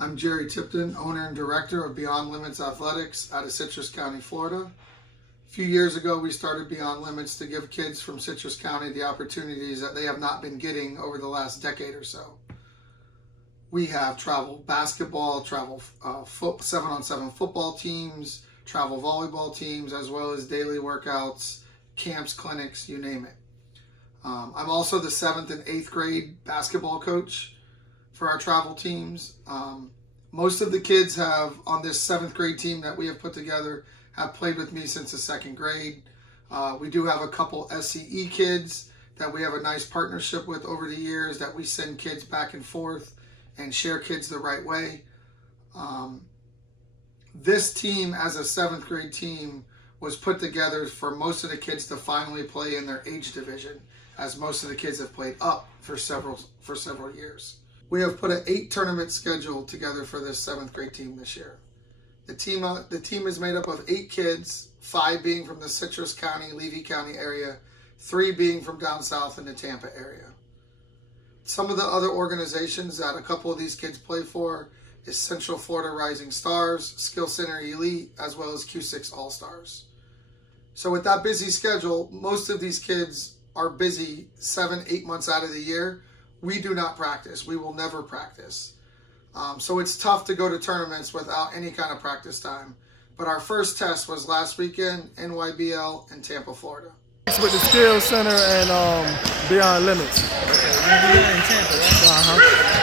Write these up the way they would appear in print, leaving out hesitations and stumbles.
I'm Jerry Tipton, owner and director of Beyond Limits Athletics out of Citrus County, Florida. A few years ago, we started Beyond Limits to give kids from Citrus County the opportunities that they have not been getting over the last decade or so. We have travel basketball, travel 7-on-7 football teams, travel volleyball teams, as well as daily workouts, camps, clinics, you name it. I'm also the 7th and 8th grade basketball coach for our travel teams. Most of the kids have on this 7th grade team that we have put together have played with me since the 2nd grade. We do have a couple SCE kids that we have a nice partnership with over the years that we send kids back and forth and share kids the right way. This team as a 7th grade team was put together for most of the kids to finally play in their age division, as most of the kids have played up for several years. We have put an 8 tournament schedule together for this 7th grade team this year. The team is made up of 8 kids, 5 being from the Citrus County, Levy County area, 3 being from down south in the Tampa area. Some of the other organizations that a couple of these kids play for is Central Florida Rising Stars, Skill Center Elite, as well as Q6 All-Stars. So with that busy schedule, most of these kids are busy 7-8 months out of the year. We do not practice. We will never practice. So it's tough to go to tournaments without any kind of practice time. But our first test was last weekend, NYBL in Tampa, Florida. With the Skill Center and Beyond Limits. NYBL in Tampa, right?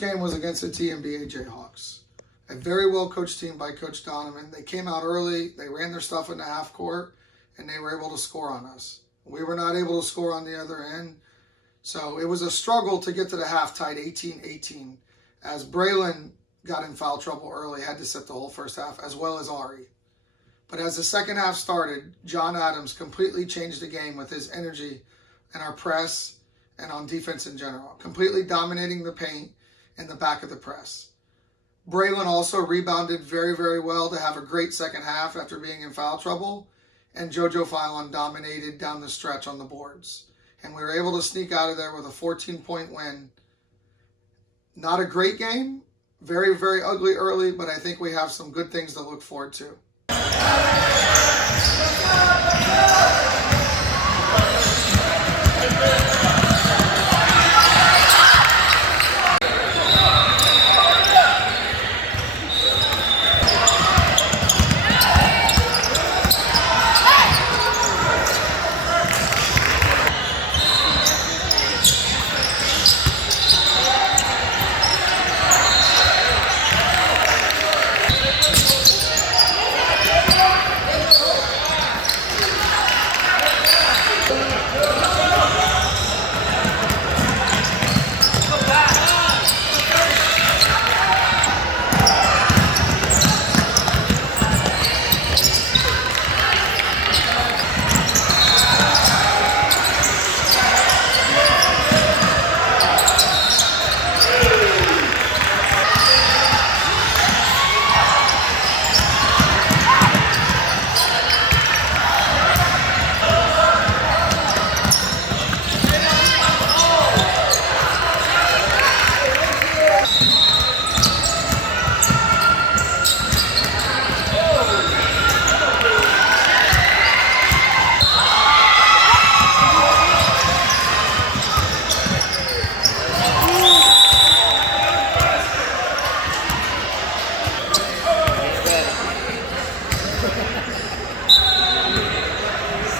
first game was against the t.u.b Jayhawks. A very well coached team by Coach Donovan. They came out early, they ran their stuff in the half court, and they were able to score on us. We were not able to score on the other end. So it was a struggle to get to the half, tied 18-18, as Braylon got in foul trouble early, had to sit the whole first half, as well as Ari. But as the second half started, John Adams completely changed the game with his energy in our press and on defense in general, completely dominating the paint and the back of the press. Braylon also rebounded very, very well to have a great second half after being in foul trouble, and JoJo Philon dominated down the stretch on the boards. And we were able to sneak out of there with a 14-point win. Not a great game, very, very ugly early, but I think we have some good things to look forward to.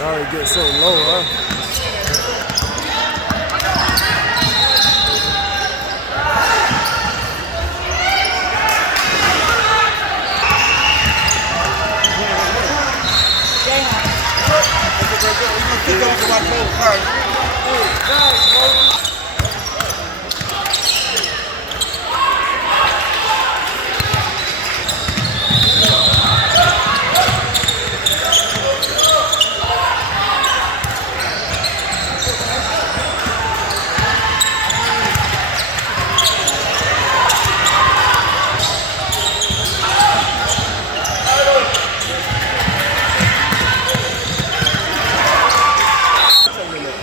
Sorry, get so low, huh?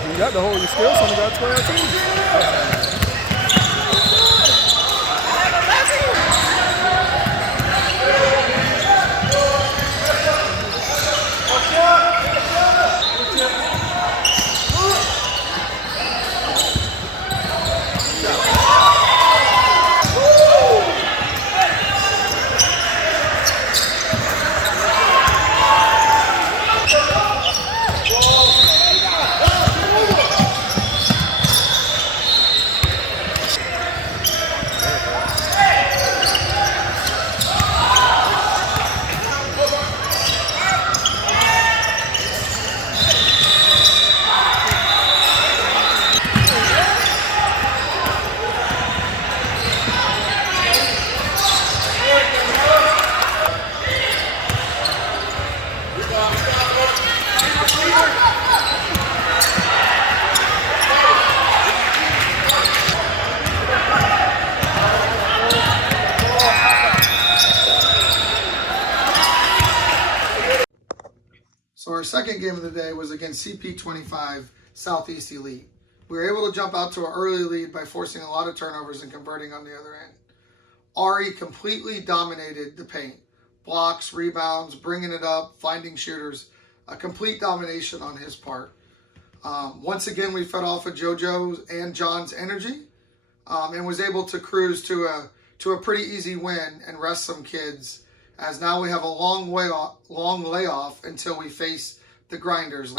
You got to hold your skills on the guy 12 too. So our second game of the day was against CP25 Southeast Elite. We were able to jump out to an early lead by forcing a lot of turnovers and converting on the other end. Ari completely dominated the paint. Blocks, rebounds, bringing it up, finding shooters. A complete domination on his part. Once again, we fed off of JoJo's and John's energy and was able to cruise to a pretty easy win and rest some kids, as now we have a long layoff until we face the Grinders.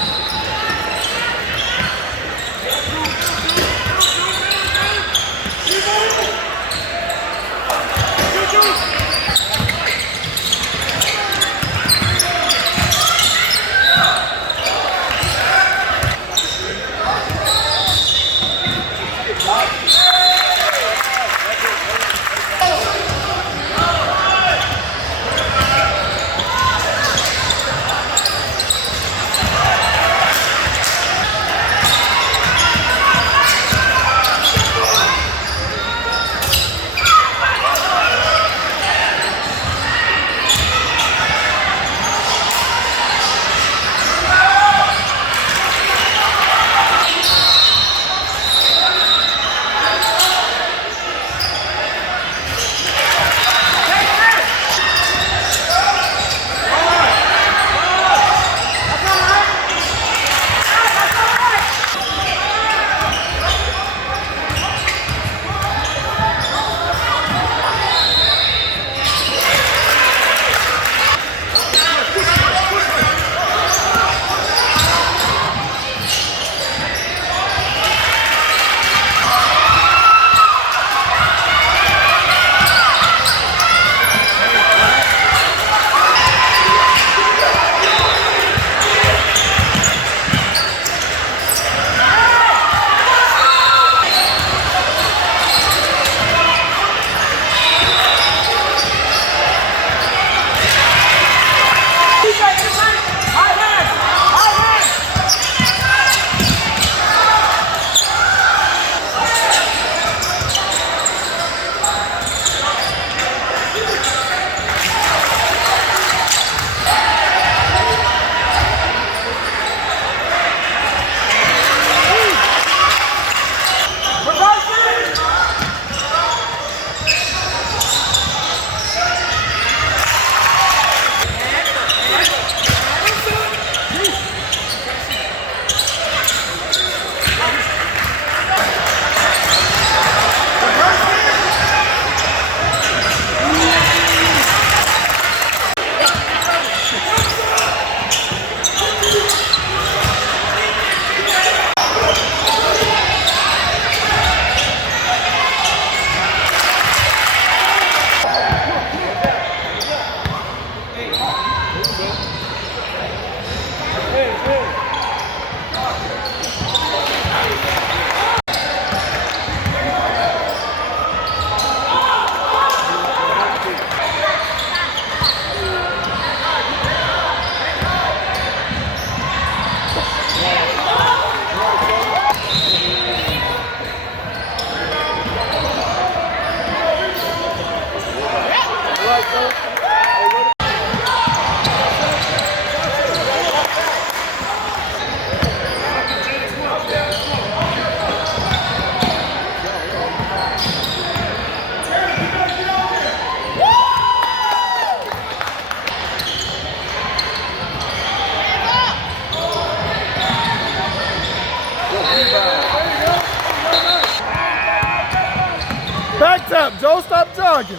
Back tap, Joe. Stop jogging.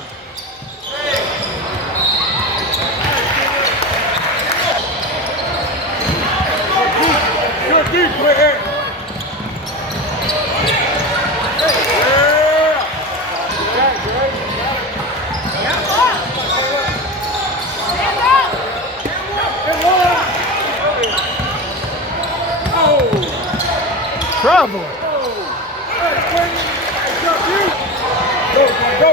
Good deep, right here. Travel. Go.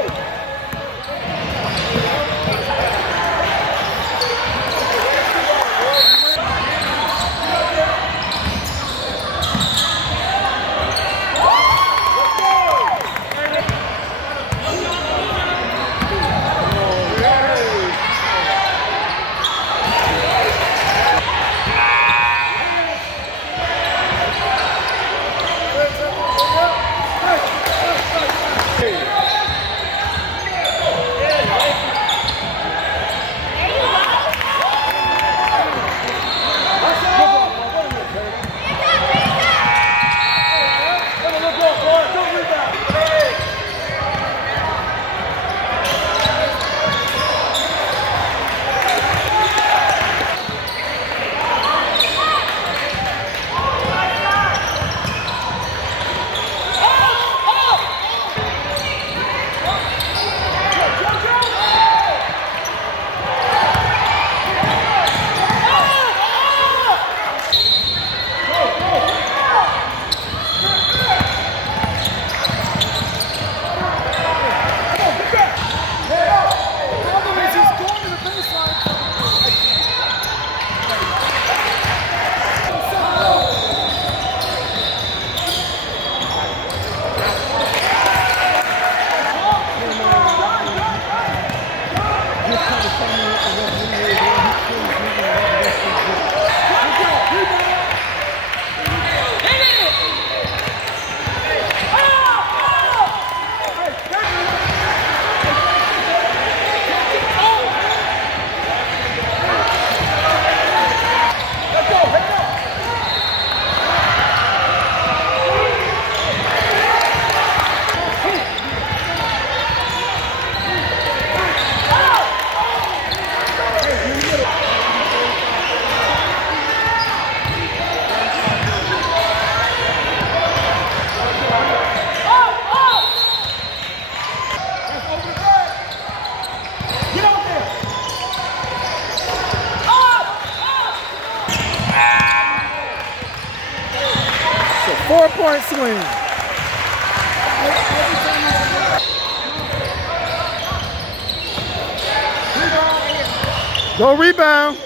It's a 4-point swing. Go rebound.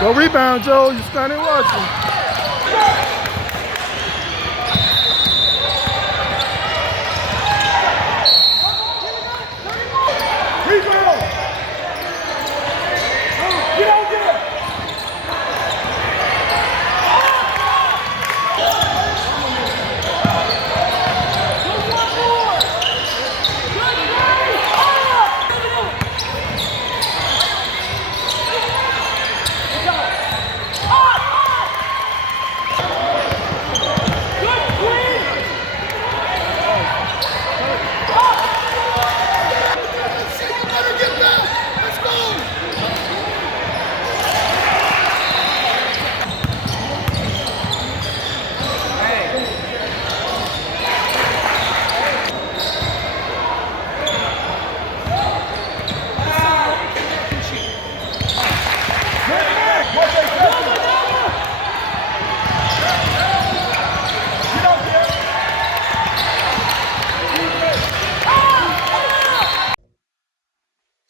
Go rebound, Joe. You're standing watching.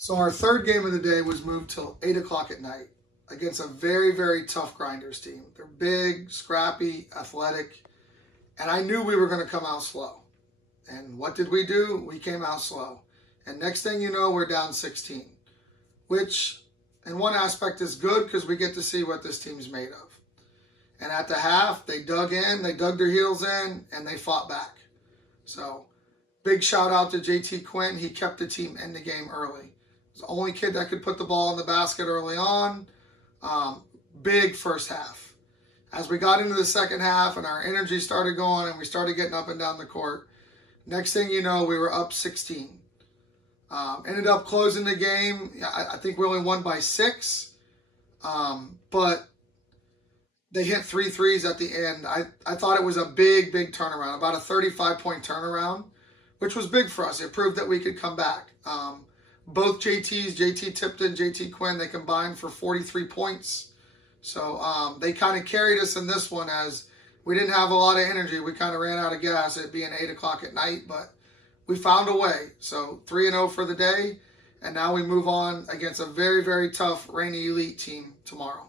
So our third game of the day was moved till 8 o'clock at night against a very, very tough Grinders team. They're big, scrappy, athletic, and I knew we were going to come out slow. And what did we do? We came out slow. And next thing you know, we're down 16, which in one aspect is good because we get to see what this team's made of. And at the half, they dug their heels in, and they fought back. So big shout out to JT Quinn. He kept the team in the game early. He's the only kid that could put the ball in the basket early on. Big first half. As we got into the second half and our energy started going and we started getting up and down the court, next thing you know, we were up 16. Ended up closing the game. I think we only won by 6. But they hit 3 threes at the end. I thought it was a big, big turnaround, about a 35-point turnaround, which was big for us. It proved that we could come back. Both JTs, JT Tipton, JT Quinn, they combined for 43 points. So they kind of carried us in this one as we didn't have a lot of energy. We kind of ran out of gas, it being 8 o'clock at night, but we found a way. So 3-0 for the day, and now we move on against a very, very tough Rainy Elite team tomorrow.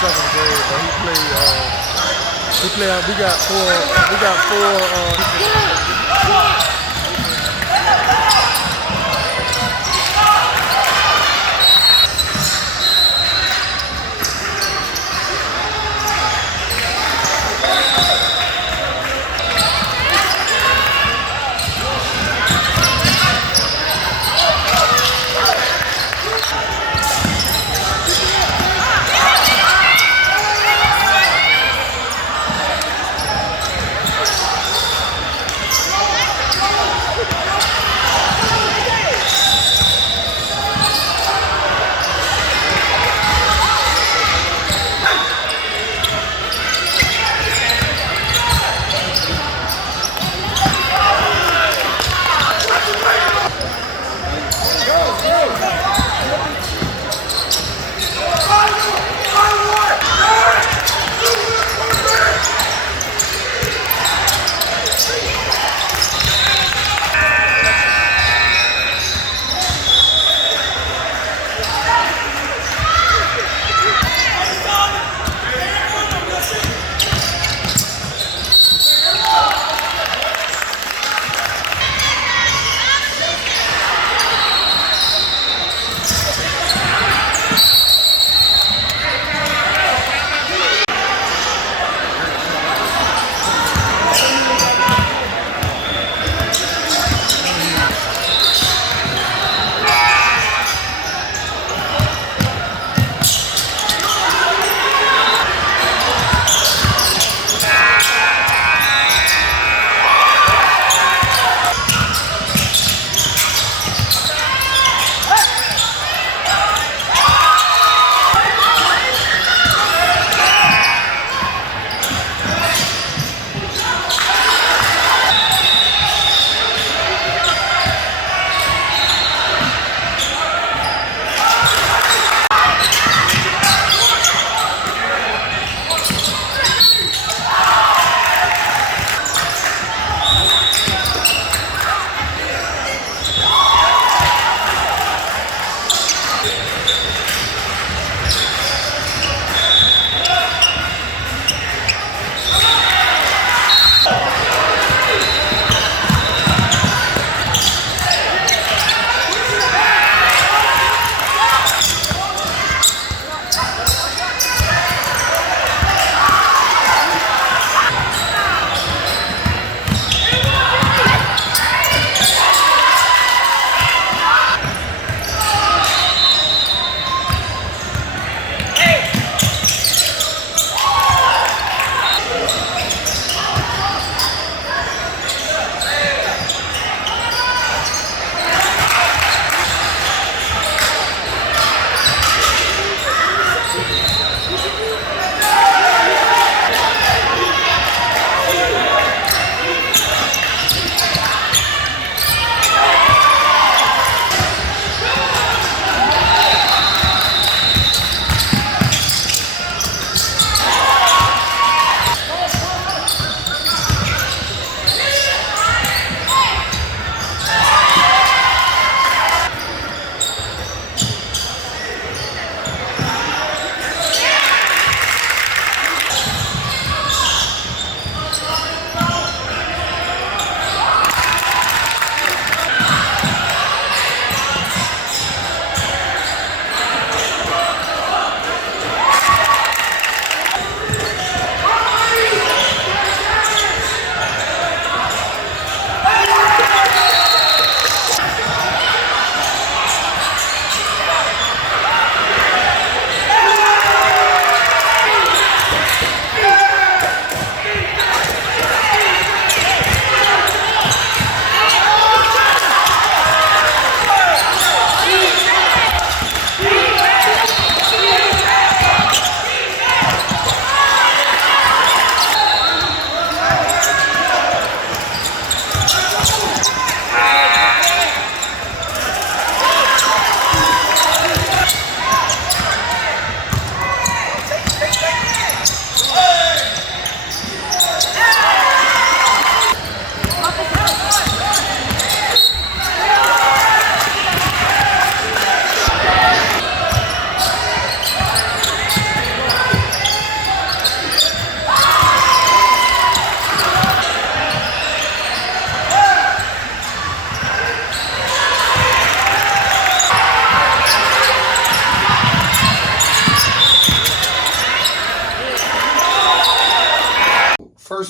Seventh grade, but we got four.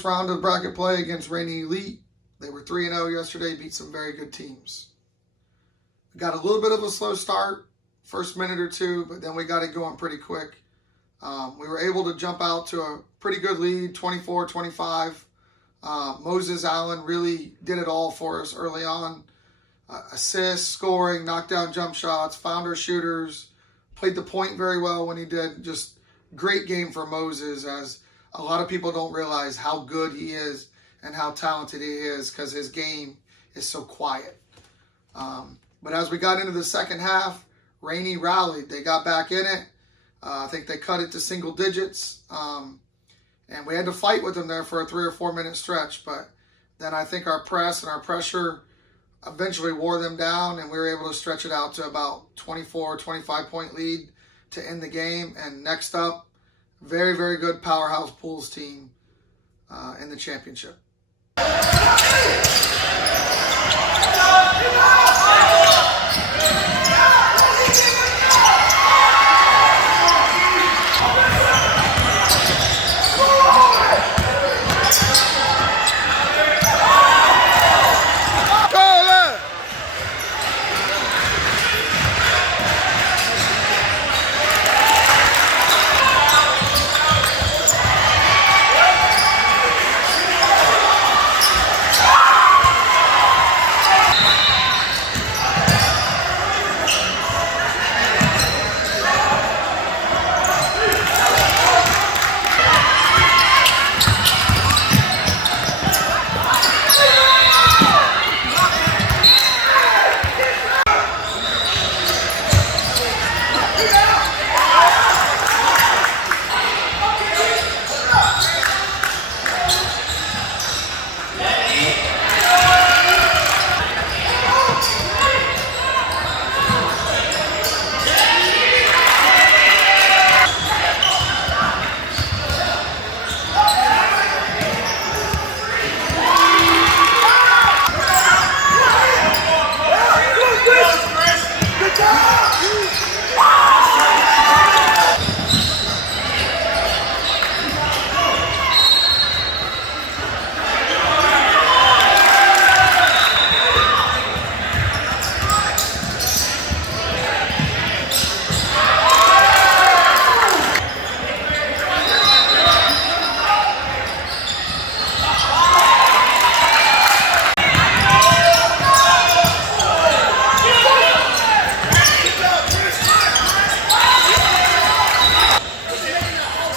first round of bracket play against Rainy Elite. They were 3-0 yesterday, beat some very good teams. We got a little bit of a slow start, first minute or two, but then we got it going pretty quick. We were able to jump out to a pretty good lead, 24-25. Moses Allen really did it all for us early on. Assists, scoring, knockdown jump shots, found our shooters, played the point very well when he did. Just great game for Moses, as a lot of people don't realize how good he is and how talented he is because his game is so quiet. But as we got into the second half, Rainy rallied. They got back in it. I think they cut it to single digits. And we had to fight with them there for a 3 or 4 minute stretch. But then I think our press and our pressure eventually wore them down, and we were able to stretch it out to about 24, 25-point lead to end the game. And next up, very, very good Powerhouse Pools team in the championship.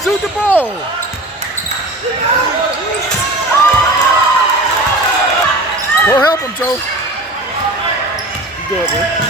Shoot the ball. Go help him, Joe. You good, man.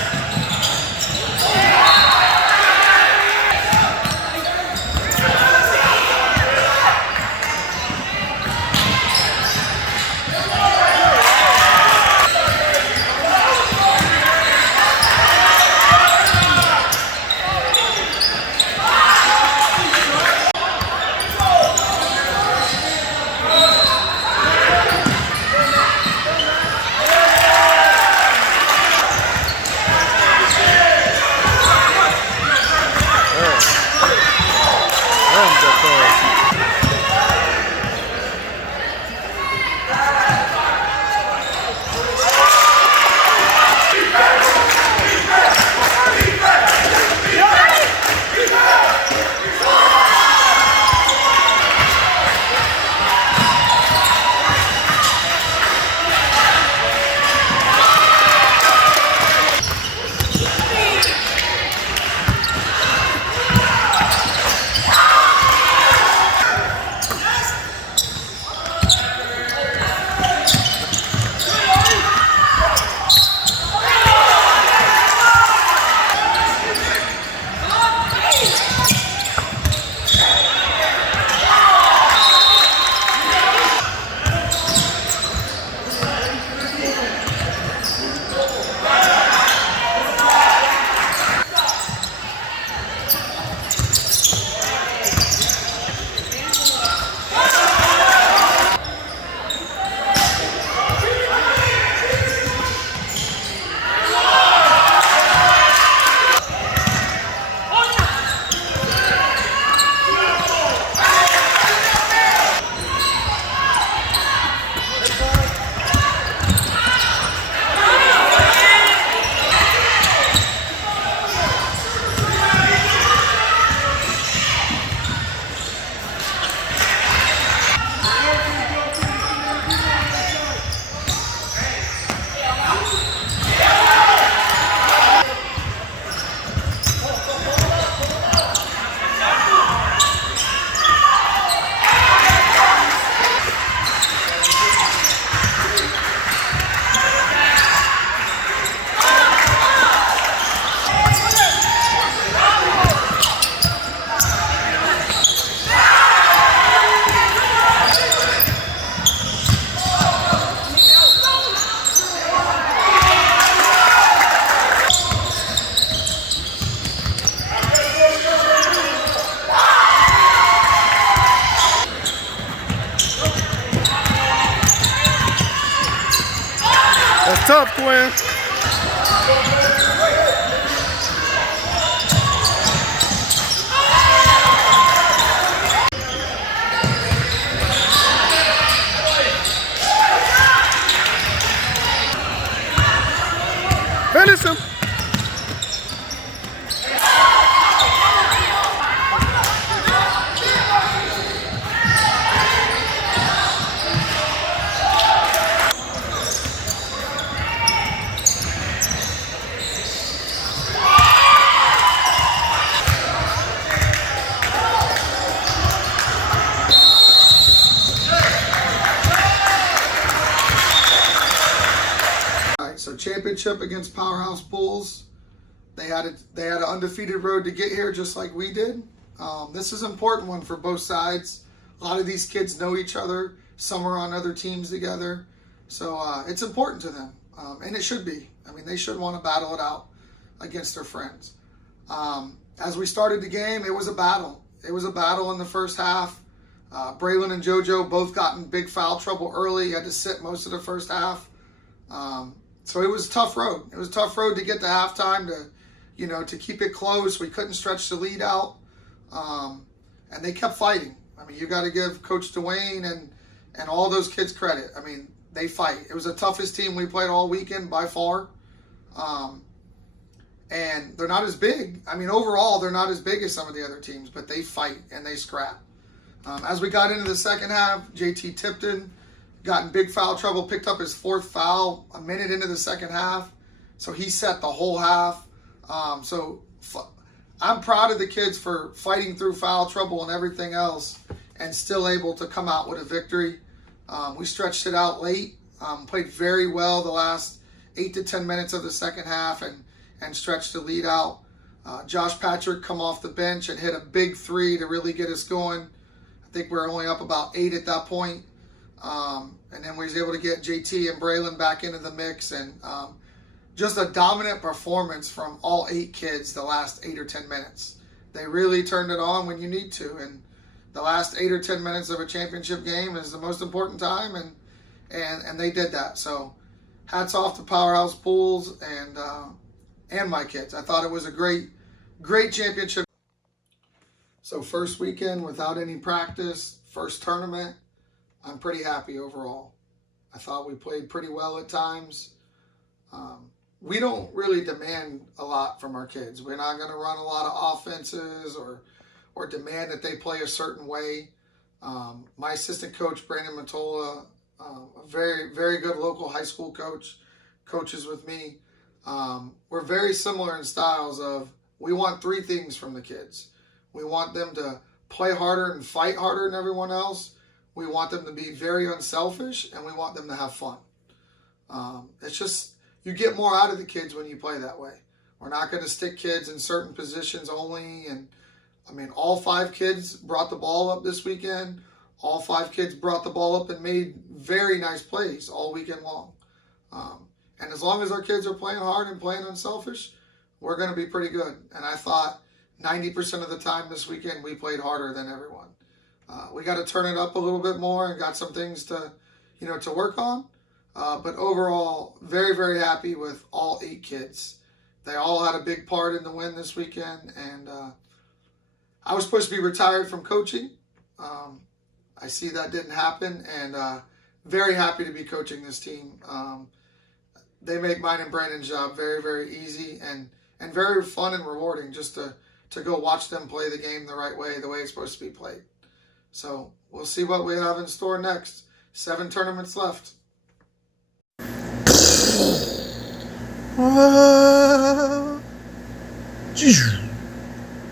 tough, Quinn. Finish him. So championship against Powerhouse Bulls. They had an undefeated road to get here, just like we did. This is an important one for both sides. A lot of these kids know each other. Some are on other teams together, so it's important to them, and it should be. I mean, they should want to battle it out against their friends. As we started the game, it was a battle. It was a battle in the first half. Braylon and JoJo both got in big foul trouble early. Had to sit most of the first half. So it was a tough road. It was a tough road to get to halftime to keep it close. We couldn't stretch the lead out. And they kept fighting. I mean, you got to give Coach Dwayne and all those kids credit. I mean, they fight. It was the toughest team we played all weekend by far. And they're not as big. I mean, overall, they're not as big as some of the other teams, but they fight and they scrap. As we got into the second half, JT Tipton got in big foul trouble, picked up his fourth foul a minute into the second half. So he set the whole half. I'm proud of the kids for fighting through foul trouble and everything else and still able to come out with a victory. We stretched it out late, played very well the last 8 to 10 minutes of the second half and stretched the lead out. Josh Patrick come off the bench and hit a big three to really get us going. I think we're only up about 8 at that point. And then we was able to get JT and Braylon back into the mix, and just a dominant performance from all 8 kids the last 8 or 10 minutes. They really turned it on when you need to, and the last 8 or 10 minutes of a championship game is the most important time, and they did that. So hats off to Powerhouse Bulls and my kids. I thought it was a great championship. So first weekend without any practice, first tournament. I'm pretty happy overall. I thought we played pretty well at times. We don't really demand a lot from our kids. We're not going to run a lot of offenses or demand that they play a certain way. My assistant coach, Brandon Matola, a very, very good local high school coach, coaches with me. We're very similar in styles of we want 3 things from the kids. We want them to play harder and fight harder than everyone else. We want them to be very unselfish, and we want them to have fun. It's just, you get more out of the kids when you play that way. We're not going to stick kids in certain positions only. And I mean, all 5 kids brought the ball up this weekend. All 5 kids brought the ball up and made very nice plays all weekend long. And as long as our kids are playing hard and playing unselfish, we're going to be pretty good. And I thought 90% of the time this weekend we played harder than everyone. We got to turn it up a little bit more and got some things to work on. But overall, very, very happy with all 8 kids. They all had a big part in the win this weekend. And I was supposed to be retired from coaching. I see that didn't happen. And very happy to be coaching this team. They make mine and Brandon's job very, very easy and very fun and rewarding just to go watch them play the game the right way, the way it's supposed to be played. So we'll see what we have in store next. 7 tournaments left. Jeez.